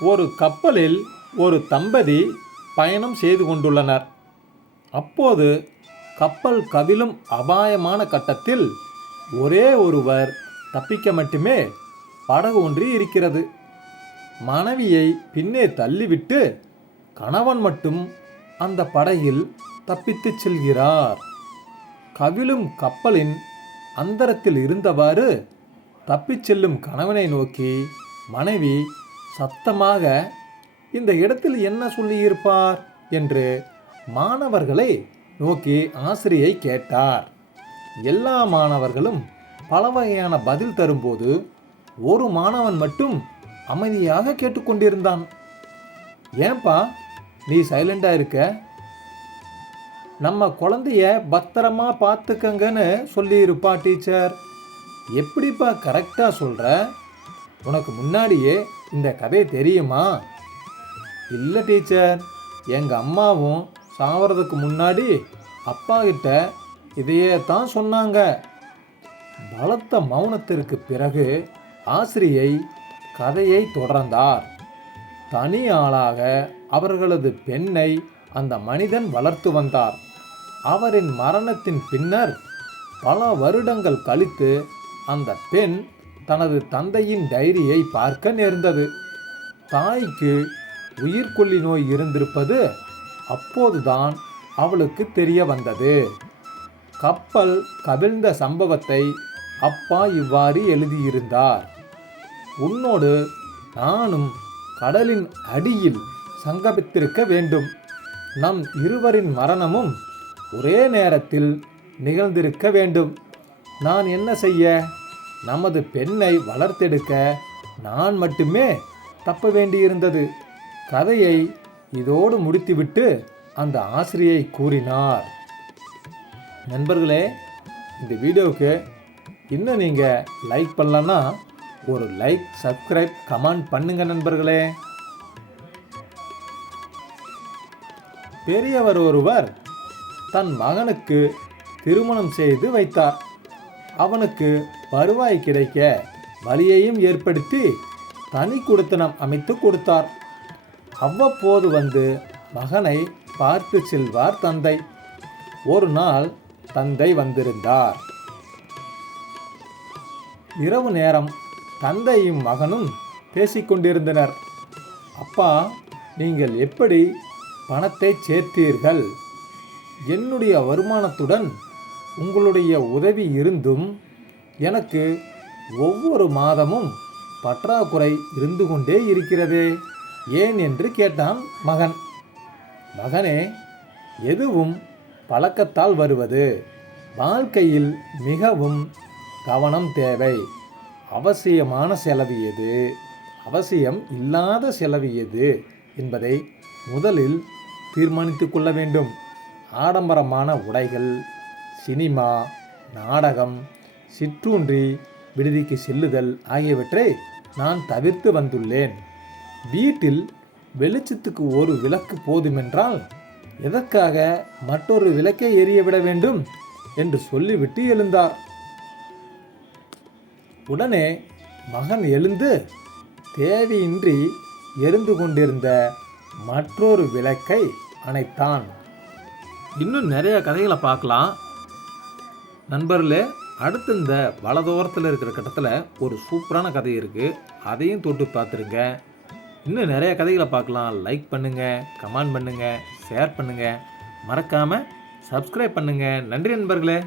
ஒரு கப்பலில் ஒரு தம்பதி பயணம் செய்து கொண்டுள்ளனர். அப்போது கப்பல் கவிழும் அபாயமான கட்டத்தில் ஒரே ஒருவர் தப்பிக்க மட்டுமே படகு ஒன்று இருக்கிறது. மனைவியை பின்னே தள்ளிவிட்டு கணவன் மட்டும் அந்த படகில் தப்பித்துச் செல்கிறார். கவிழும் கப்பலின் அந்தரத்தில் இருந்தவாறு தப்பிச் செல்லும் கணவனை நோக்கி மனைவி சத்தமாக இந்த இடத்தில் என்ன சொல்லியிருப்பார்? என்று மாணவர்களை நோக்கி ஆசிரியை கேட்டார். எல்லா மாணவர்களும் பல வகையான பதில் தரும்போது ஒரு மாணவன் மட்டும் அமைதியாக கேட்டுக்கொண்டிருந்தான் ஏன்பா நீ சைலண்டாக இருக்க? நம்ம குழந்தைய பத்திரமா பார்த்துக்கங்கன்னு சொல்லியிருப்பா டீச்சர். எப்படிப்பா கரெக்டாக சொல்கிற உனக்கு முன்னாடியே இந்த கதை தெரியுமா? இல்லை டீச்சர். எங்கள் அம்மாவும் சாவறதுக்கு முன்னாடி அப்பா கிட்ட இதையே தான் சொன்னாங்க. பலத்த மௌனத்திற்கு பிறகு ஆசிரியை கதையை தொடர்ந்தார். தனி ஆளாக அவர்களது பெண்ணை அந்த மனிதன் வளர்த்து வந்தார். அவரின் மரணத்தின் பின்னர் பல வருடங்கள் கழித்து அந்த பெண் தனது தந்தையின் டைரியை பார்க்க நேர்ந்தது. தாய்க்கு உயிர்கொல்லி நோய் இருந்திருப்பது அப்போதுதான் அவளுக்கு தெரிய வந்தது. கப்பல் கவிழ்ந்த சம்பவத்தை அப்பா இவ்வாறு எழுதியிருந்தார். உன்னோடு நானும் கடலின் அடியில் சங்கமித்திருக்க வேண்டும். நம் இருவரின் மரணமும் ஒரே நேரத்தில் நிகழ்ந்திருக்க வேண்டும். நான் என்ன செய்ய நமது பெண்ணை வளர்த்தெடுக்க நான் மட்டுமே தப்ப வேண்டியிருந்தது. கதையை இதோடு முடித்துவிட்டு அந்த ஆசிரியை கூறினார். நண்பர்களே இந்த வீடியோவுக்கு இன்னும் நீங்கள் லைக் பண்ணலன்னா ஒரு லைக் சப்ஸ்கிரைப் கமெண்ட் பண்ணுங்க நண்பர்களே. பெரியவர் ஒருவர் தன் மகனுக்கு திருமணம் செய்து வைத்தார். அவனுக்கு வருவாய் கிடைக்க வழியையும் ஏற்படுத்தி தனி குடித்தனம் அமைத்து கொடுத்தார். அவ்வப்போது வந்து மகனை பார்த்து செல்வார் தந்தை. ஒரு நாள் தந்தை வந்திருந்தார். இரவு நேரம் தந்தையும் மகனும் பேசிக்கொண்டிருந்தனர் அப்பா நீங்கள் எப்படி பணத்தை சேர்த்தீர்கள்? என்னுடைய வருமானத்துடன் உங்களுடைய உதவி இருந்தும் எனக்கு ஒவ்வொரு மாதமும் பற்றாக்குறை இருந்து கொண்டே இருக்கிறதே. ஏன் என்று கேட்டான் மகன். மகனே எதுவும் பழக்கத்தால் வருவது. வாழ்க்கையில் மிகவும் கவனம் தேவை. அவசியமான செலவு எது? அவசியம் இல்லாத செலவு எது? என்பதை முதலில் தீர்மானித்து கொள்ள வேண்டும். ஆடம்பரமான உடைகள் சினிமா நாடகம் சிற்றூன்றி விடுதிக்கு செல்லுதல் ஆகியவற்றை நான் தவிர்த்து வந்துள்ளேன். வீட்டில் வெளிச்சத்துக்கு ஒரு விளக்கு போதுமென்றால் எதற்காக மற்றொரு விளக்கை எரியவிட வேண்டும் என்று சொல்லிவிட்டு எழுந்தார். உடனே மகன் எழுந்து தேவையின்றி எரிந்து கொண்டிருந்த மற்றொரு விளக்கை அணைத்தான். இன்னும் நிறைய கதைகளை பார்க்கலாம். நண்பர்களே அடுத்து இந்த வலதோரத்தில் இருக்கிற கட்டத்தில் ஒரு சூப்பரான கதை இருக்குது அதையும் தொட்டு பார்த்துருங்க. இன்னும் நிறைய கதைகளை பார்க்கலாம். லைக் பண்ணுங்கள் கமெண்ட் பண்ணுங்கள் ஷேர் பண்ணுங்கள் மறக்காமல் சப்ஸ்கிரைப் பண்ணுங்கள் நன்றி நண்பர்களே.